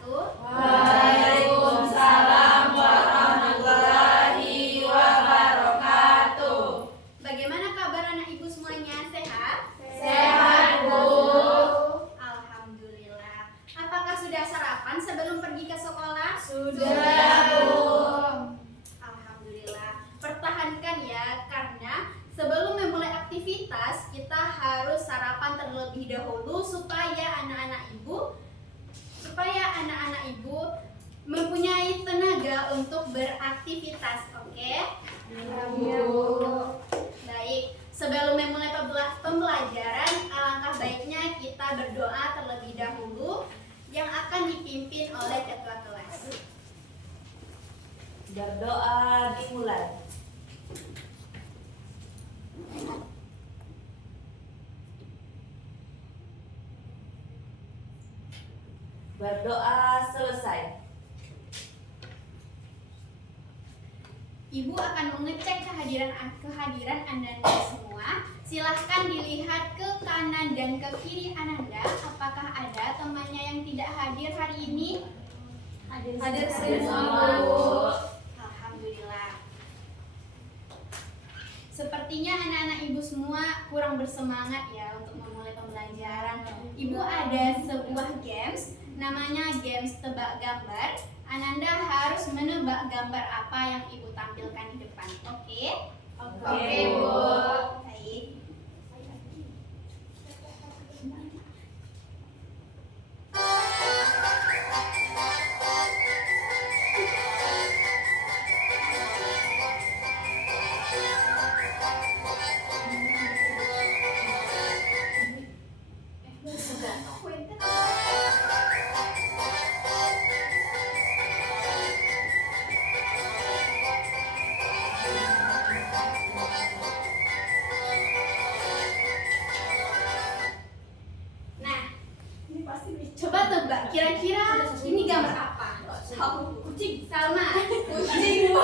wabarakatuh. Waalaikumsalam warahmatullahi wabarakatuh. Bagaimana kabar anak ibu semuanya? Sehat? Sehat, Bu. Alhamdulillah. Apakah sudah sarapan sebelum pergi ke sekolah? Sudah, Bu. Alhamdulillah. Pertahankan ya, karena sebelum memulai aktivitas kita harus sarapan terlebih dahulu supaya anak-anak ibu mempunyai tenaga untuk beraktivitas. Oke? Iya, Bu. Baik, sebelum memulai pembelajaran, alangkah baiknya kita berdoa terlebih dahulu yang akan dipimpin oleh ketua kelas. Berdoa dimulai. Berdoa selesai. Ibu akan mengecek kehadiran Ananda semua. Silahkan dilihat ke kanan dan ke kiri Ananda. Apakah ada temannya yang tidak hadir hari ini? Hadir semua, Bu. Alhamdulillah. Sepertinya anak-anak ibu semua kurang bersemangat ya untuk memulai pembelajaran. Ibu ada sebuah games, namanya games tebak gambar. Ananda harus menebak gambar apa yang ibu tampilkan di depan. Oke? Oke, Bu. Baik. Nah, coba tebak, kira-kira ini gambar apa? Kucing. Salma. Kucing.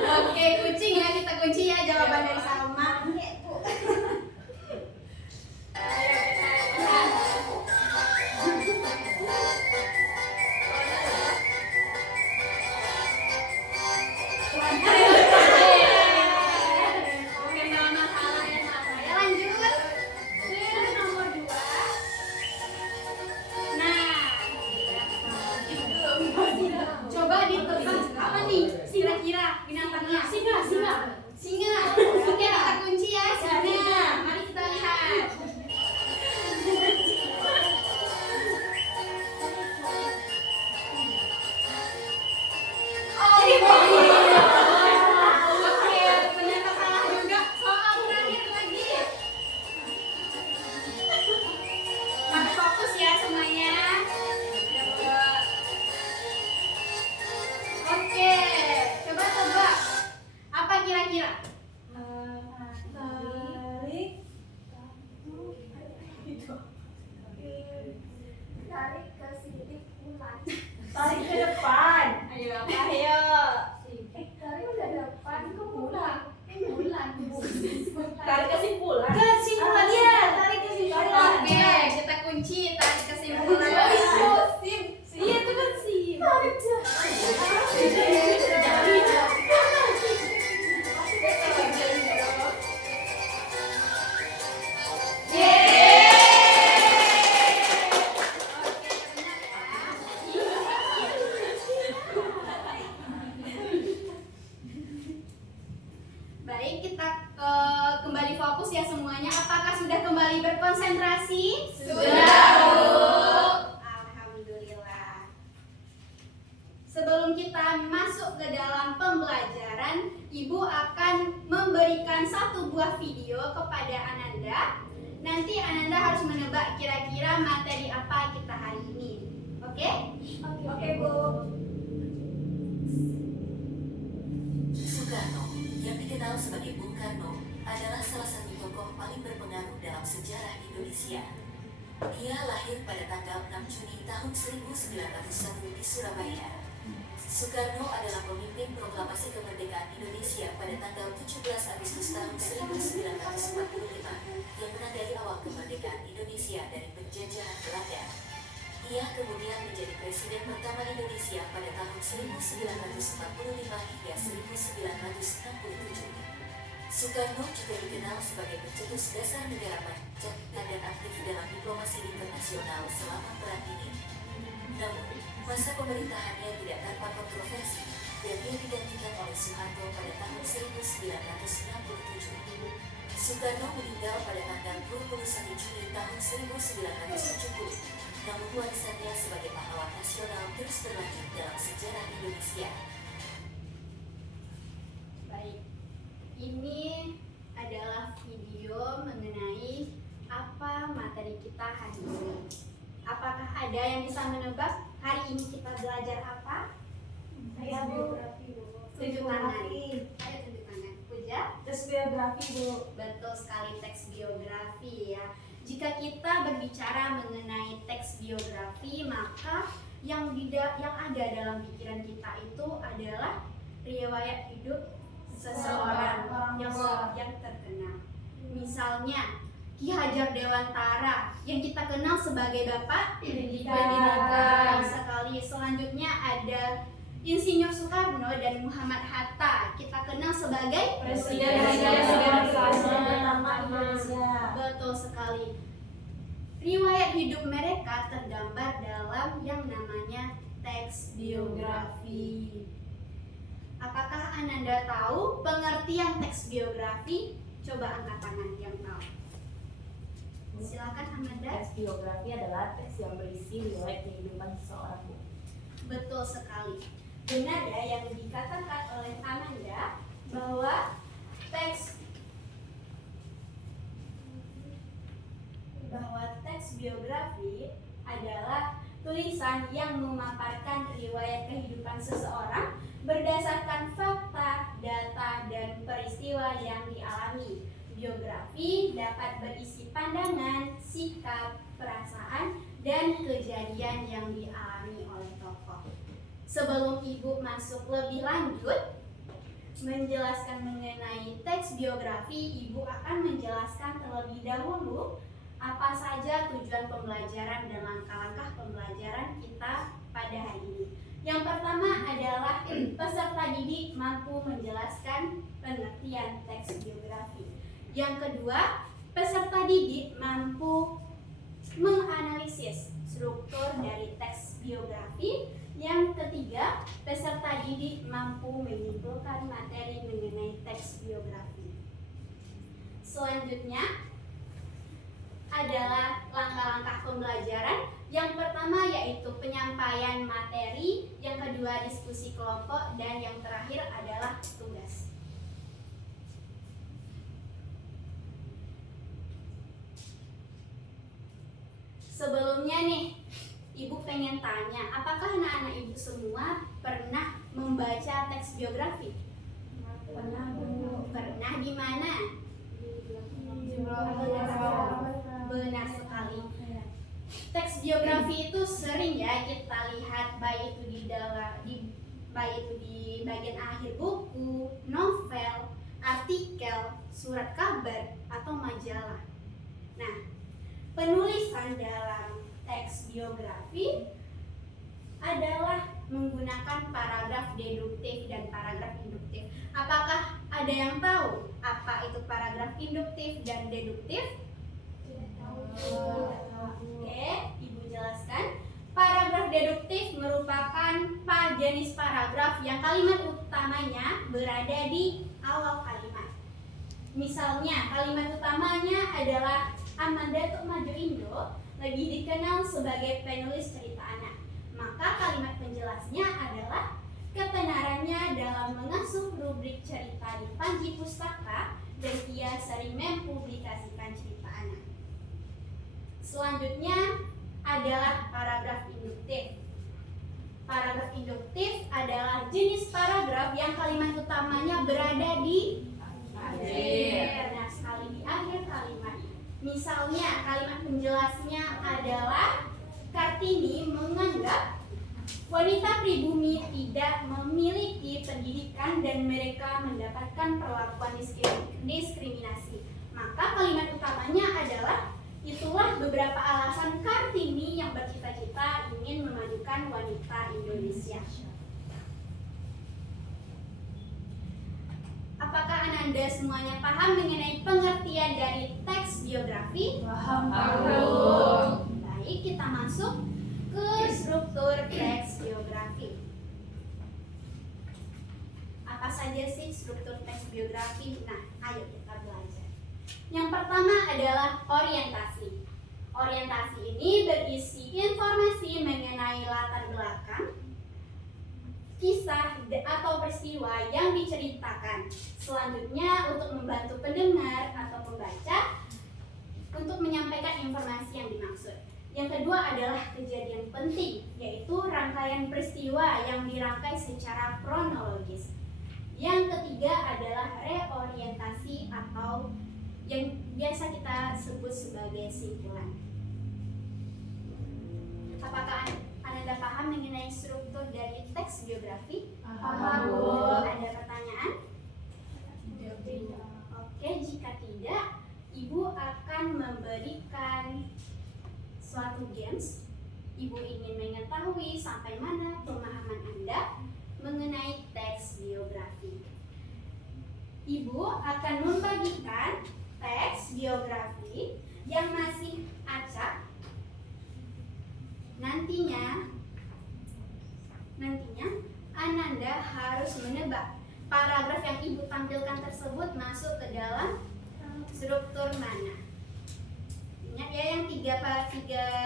Oke, kucing ya, kita kunci ya jawaban dari Salma. Oke, Salma salah ya, Salma. Ya, lanjut. Nomor 2. Nah, coba ditebak apa nih? Kira-kira binatangnya? Singa. Oke, kita kunci ya. Singa. Mari kita lihat. Oh, oke, ternyata salah juga. Soal terakhir lagi. Mari fokus ya semuanya. Oke, coba tebak. Apa kira-kira? Tarik ke depan. Ayo. Tarik kesimpulan. Kesimpulan ya, tarik kesimpulan. Oke, kita kunci tarik kesimpulan. Iya, itu kan sim. Baik, kita kembali fokus ya semuanya. Apakah sudah kembali berkonsentrasi? Sudah, Bu. Alhamdulillah. Sebelum kita masuk ke dalam pembelajaran, Ibu akan memberikan satu buah video kepada Ananda. Nanti Ananda harus menebak kira-kira materi apa kita hari ini. Oke? Oke, Bu. Soekarno, yang dikenal sebagai Bung Karno, adalah salah satu tokoh paling berpengaruh dalam sejarah Indonesia. Dia lahir pada tanggal 6 Juni tahun 1901 di Surabaya. Soekarno adalah pemimpin proklamasi kemerdekaan Indonesia pada tanggal 17 Agustus tahun 1945 yang menandai awal kemerdekaan Indonesia dari penjajahan Belanda. Ia kemudian menjadi presiden pertama Indonesia pada tahun 1945 hingga 1967. Soekarno juga dikenal sebagai pencetus dasar negarawan, dan aktif dalam diplomasi internasional selama perang dingin. Namun, masa pemerintahannya tidak tanpa kontroversi, dan dia digantikan oleh Soeharto pada tahun 1967. Soekarno meninggal pada tanggal 21 Juni tahun 1970, namun warisannya sebagai pahlawan nasional terus berlanjut dalam sejarah Indonesia. Baik, ini adalah video mengenai apa materi kita hari ini. Apakah ada yang bisa menebak hari ini kita belajar apa? Saya Bu. Tunjuk tangan. Ayo tunjuk tangan. Puja? Tes biografi Bu. Betul sekali, teks biografi ya. Jika kita berbicara mengenai teks biografi, maka yang ada dalam pikiran kita itu adalah riwayat hidup seseorang yang terkenal. Misalnya Ki Hajar Dewantara yang kita kenal sebagai Bapak Pendidikan sekali. Selanjutnya ada Insinyur Soekarno dan Muhammad Hatta, kita kenal sebagai Presiden pertama Indonesia. Betul sekali. Riwayat hidup mereka tergambar dalam yang namanya teks biografi. Apakah Ananda tahu pengertian teks biografi? Coba angkat tangan yang tahu. Silakan Ananda. Teks biografi adalah teks yang berisi riwayat kehidupan seseorang Bu. Betul sekali. Benar ya yang dikatakan oleh Ananda bahwa teks biografi adalah tulisan yang memaparkan riwayat kehidupan seseorang berdasarkan fakta, data, dan peristiwa yang dialami. Biografi dapat berisi pandangan, sikap, perasaan, dan kejadian yang dialami oleh tokoh. Sebelum Ibu masuk lebih lanjut menjelaskan mengenai teks biografi, Ibu akan menjelaskan terlebih dahulu apa saja tujuan pembelajaran dan langkah-langkah pembelajaran kita pada hari ini. Yang pertama adalah peserta didik mampu menjelaskan pengertian teks biografi. Yang kedua, peserta didik mampu menganalisis struktur dari teks biografi. Yang ketiga, peserta didik mampu menyimpulkan materi mengenai teks biografi. Selanjutnya adalah langkah-langkah pembelajaran. Yang pertama yaitu penyampaian materi, yang kedua diskusi kelompok, dan yang terakhir adalah tugas. Sebelumnya nih, Ibu pengen tanya, apakah anak-anak Ibu semua pernah membaca teks biografi? Pernah Bu. Pernah di mana? Benar sekali. Teks biografi itu sering ya kita lihat, baik itu di bagian akhir buku, novel, artikel, surat kabar, atau majalah. Nah, penulisan dalam teks biografi adalah menggunakan paragraf deduktif dan paragraf induktif. Apakah ada yang tahu apa itu paragraf induktif dan deduktif? Oke, Ibu jelaskan. Paragraf deduktif merupakan jenis paragraf yang kalimat utamanya berada di awal kalimat. Misalnya, kalimat utamanya adalah Amanda Tukmajo Indo, lebih dikenal sebagai penulis cerita anak. Maka kalimat penjelasnya adalah ketenarannya dalam mengasuh rubrik cerita di Panji Pustaka dan ia sering mempublikasikan cerita anak. Selanjutnya adalah paragraf induktif. Paragraf induktif adalah jenis paragraf yang kalimat utamanya berada di akhir. Nah, sekali di akhir kalimat. Misalnya kalimat penjelasnya adalah Kartini menganggap wanita pribumi tidak memiliki pendidikan dan mereka mendapatkan perlakuan diskriminasi. Maka kalimat utamanya adalah Itulah beberapa alasan Kartini yang bercita-cita ingin memajukan wanita Indonesia. Apakah Ananda semuanya paham mengenai pengertian dari teks biografi? Paham. Baik, kita masuk ke struktur teks biografi. Apa saja sih struktur teks biografi? Nah, ayo kita belajar. Yang pertama adalah orientasi. Orientasi ini berisi informasi mengenai latar belakang, kisah atau peristiwa yang diceritakan. Selanjutnya, untuk membantu pendengar atau pembaca untuk menyampaikan informasi yang dimaksud. Yang kedua adalah kejadian penting, yaitu rangkaian peristiwa yang dirangkai secara kronologis. Yang ketiga adalah reorientasi atau yang biasa kita sebut sebagai simpulan. Apakah Anda paham mengenai struktur dari teks biografi? Paham, Bu. Ada pertanyaan? Oke, jika tidak, Ibu akan memberikan suatu games. Ibu ingin mengetahui sampai mana pemahaman Anda mengenai teks biografi. Ibu akan membagikan teks biografi yang masih acak. Nantinya Ananda harus menebak paragraf yang Ibu tampilkan tersebut masuk ke dalam struktur mana. Ingat ya yang tiga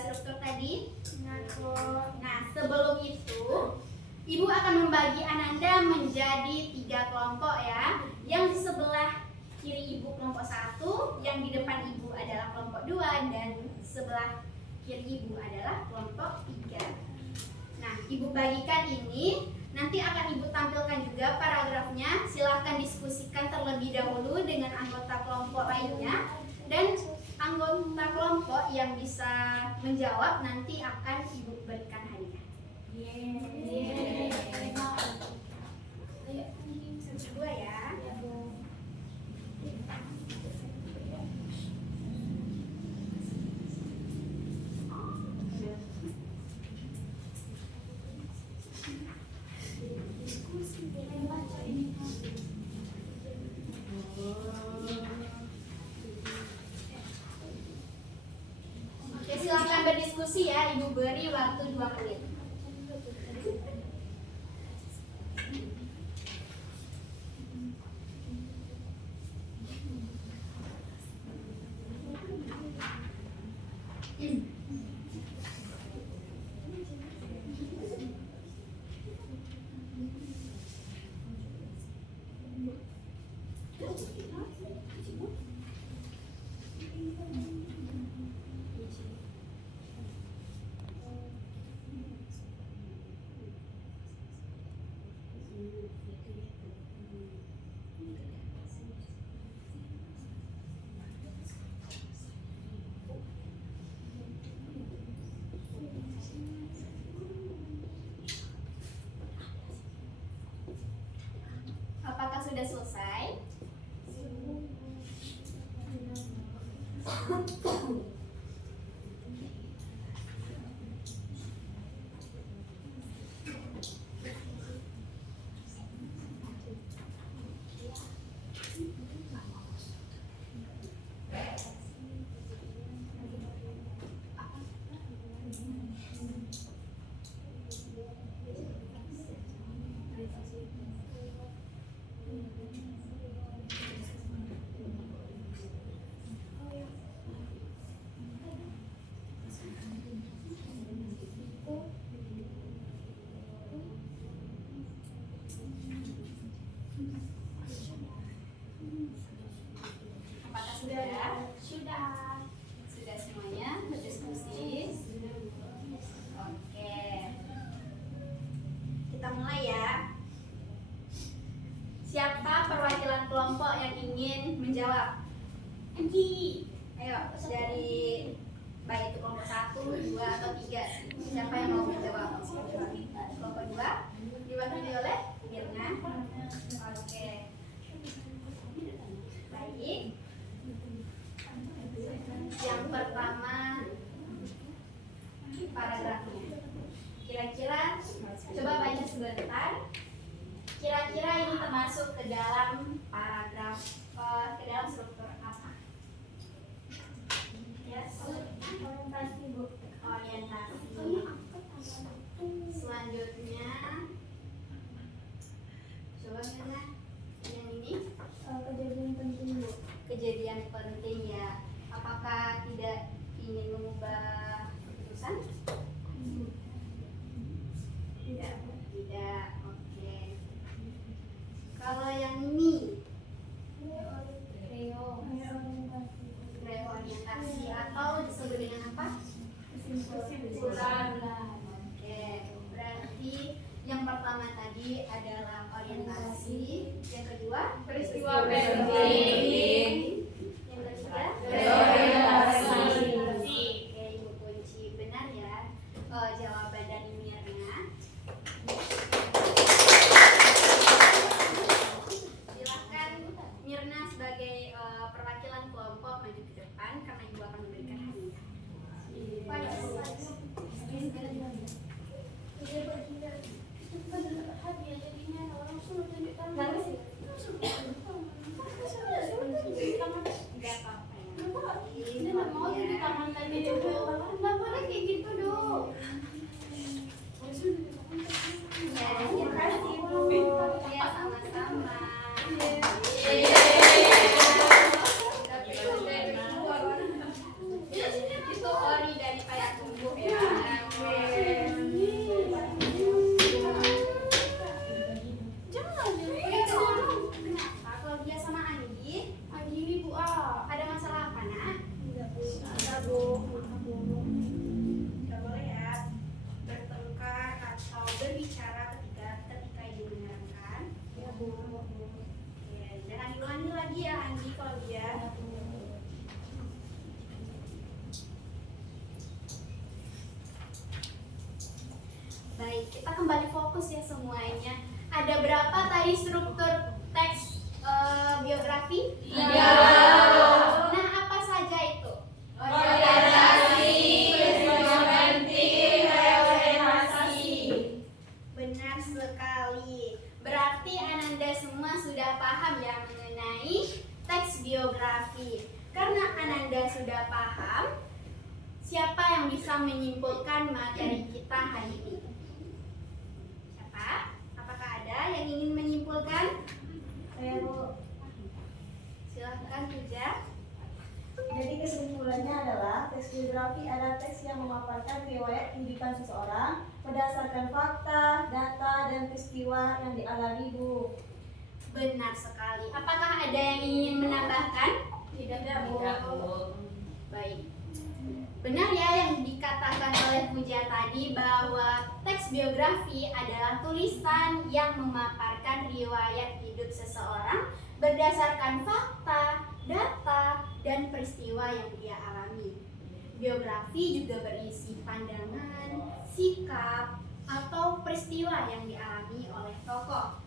struktur tadi? Nah, sebelum itu Ibu akan membagi Ananda menjadi 3 kelompok ya. Yang di sebelah kiri Ibu kelompok 1, yang di depan Ibu adalah kelompok 2, dan sebelah kiri Ibu adalah kelompok 3. Nah, Ibu bagikan ini, nanti akan Ibu tampilkan juga paragrafnya. Silahkan diskusikan terlebih dahulu dengan anggota kelompok lainnya, dan anggota kelompok yang bisa menjawab nanti akan Ibu berikan hadiah. Dua ya. Oke, silakan berdiskusi ya. Ibu beri waktu 2 menit. Kira-kira coba baca sebentar. Kira-kira ini termasuk ke dalam paragraf, ke dalam struktur apa? Yes. Orientasi, Bu. Orientasi. Selanjutnya, coba Mirna, yang ini Kejadian penting, Bu. kejadian penting ya. Apakah tidak ingin mengubah keputusan? Tidak. Tidak. Oke. Kalau yang ini reorientasi atau disebut dengan apa? Kesimpulan. Oke, berarti yang pertama tadi adalah orientasi, yang kedua Peristiwa penting. yang ketiga Reorientasi. Oke, ibu kunci benar ya. Jawaban dari Mirna. Silakan Mirna sebagai perwakilan kelompok maju ke depan karena ibu akan memberikan hadiah. Enggak apa-apa ya. Ini nggak mau di taman tadi itu. Nggak boleh kayak gitu dong. Ya, terima kasih Bu. Ya, sama-sama. Itu ori dari payak tumbuh ya. Kenapa kalau dia sama Anggi? Anggi ini, Bu. Ada masalah apa nak? Ada, Bu. Tidak boleh ya bertengkar atau berbicara ketika ibu menyarankan. Ya, Bu. Oke, jangan diulangi lagi ya Anggi kalau dia. Baik, kita kembali fokus ya semuanya. Ada berapa tadi struktur teks biografi? 3. Nah, apa saja itu? Orientasi, peristiwa penting, reorientasi. Benar sekali. Berarti Ananda semua sudah paham ya mengenai teks biografi. Karena Ananda sudah paham, siapa yang bisa menyimpulkan materi kita hari ini? Siapa? Apakah ada yang ingin menyimpulkan? Saya, Bu. Silahkan Puja. Jadi kesimpulannya adalah teks biografi adalah teks yang memaparkan riwayat kehidupan seseorang berdasarkan fakta, data, dan peristiwa yang dialami, Bu. Benar sekali. Apakah ada yang ingin menambahkan? Tidak, Bu. Baik. Benar ya yang dikatakan oleh Puja tadi bahwa teks biografi adalah tulisan yang memaparkan riwayat hidup seseorang berdasarkan fakta, data, dan peristiwa yang dia alami. Biografi juga berisi pandangan, sikap, atau peristiwa yang dialami oleh tokoh.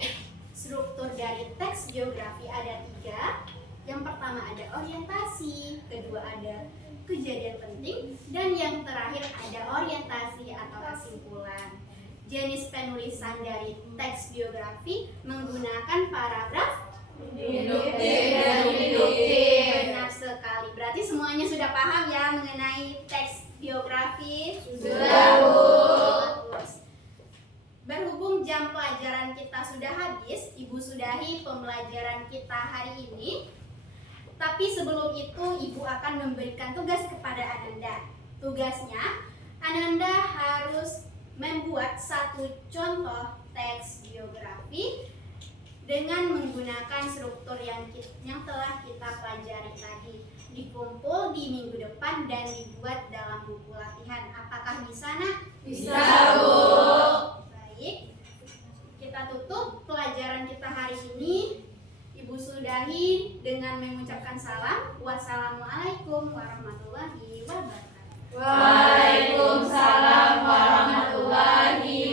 Struktur dari teks biografi ada 3. Yang pertama ada orientasi, kedua ada kejadian penting, dan yang terakhir ada orientasi atau kesimpulan. Jenis penulisan dari teks biografi menggunakan paragraf Induktif dan deduktif. Benar sekali. Berarti semuanya sudah paham ya mengenai teks biografi? Sudah, Bu. Bagus. Berhubung jam pelajaran kita sudah habis, Ibu sudahi pembelajaran kita hari ini. Tapi sebelum itu Ibu akan memberikan tugas kepada Ananda. Tugasnya, Ananda harus membuat satu contoh teks biografi dengan menggunakan struktur yang telah kita pelajari tadi. Dikumpul di minggu depan dan dibuat dalam buku latihan. Apakah bisa, Nak? Bisa, Bu. Baik. Kita tutup pelajaran kita hari ini. Ibu sudahi dengan mengucapkan salam. Wassalamualaikum warahmatullahi wabarakatuh. Waalaikumsalam warahmatullahi